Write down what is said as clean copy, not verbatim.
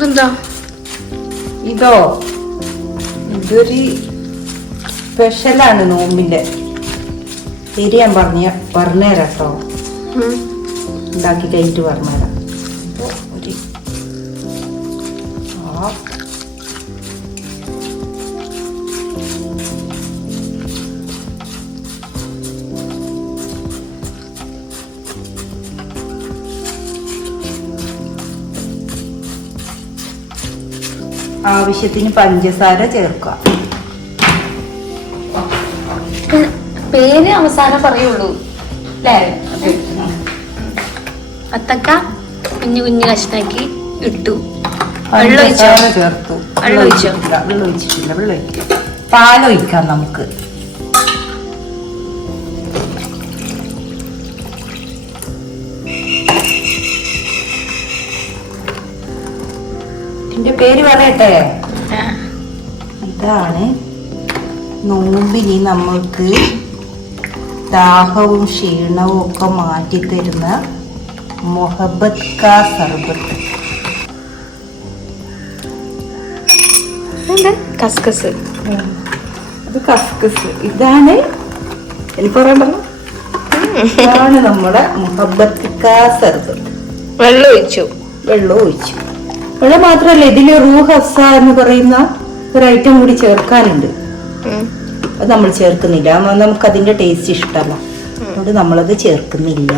ഇതെന്താ? ഇതോ ഇതൊരു സ്പെഷ്യലാണ് നോമ്പിന്റെ. ശരി, ഞാൻ പറഞ്ഞുതരാം കേട്ടോ. ഉണ്ടാക്കി കഴിഞ്ഞിട്ട് പറഞ്ഞുതരാം. ഒരു ആവശ്യത്തിന് പഞ്ചസാര ചേർക്കുക. പേര് അവസാനം പറയുള്ളൂ അല്ലേ? അത്തക്ക കുഞ്ഞു കുഞ്ഞു കഷ്ണാക്കി ഇട്ടു. പഞ്ചസാര ചേർത്തു. വെള്ളം ഒഴിച്ചോ? വെള്ളം ഒഴിച്ചിട്ടില്ല. വെള്ളം ഒഴിക്കാം. പാലൊഴിക്കാം നമുക്ക്. ഇതിന്റെ പേര് പറയട്ടെ. ഇതാണ് നോമ്പിനി നമ്മൾക്ക് ദാഹവും ക്ഷീണവും ഒക്കെ മാറ്റിത്തരുന്ന മൊഹബത്ത് കാ സർബത്ത്. കസ്കസ്. അത് കസ്കസ്. ഇതാണ് എനിക്ക് പറയണ്ടല്ലോ. ഇതാണ് നമ്മുടെ മൊഹബത്ത് കാ സർബത്ത്. വെള്ളം ഒഴിച്ചു. വെള്ളം മാത്രമല്ല, ഇതില് റൂഹ് അഫ്സ എന്ന് പറയുന്ന ഒരു ഐറ്റം കൂടി ചേർക്കാനുണ്ട്. അത് നമ്മൾ ചേർക്കുന്നില്ല. നമുക്ക് അതിന്റെ ടേസ്റ്റ് ഇഷ്ടമല്ല, അതുകൊണ്ട് നമ്മളത് ചേർക്കുന്നില്ല.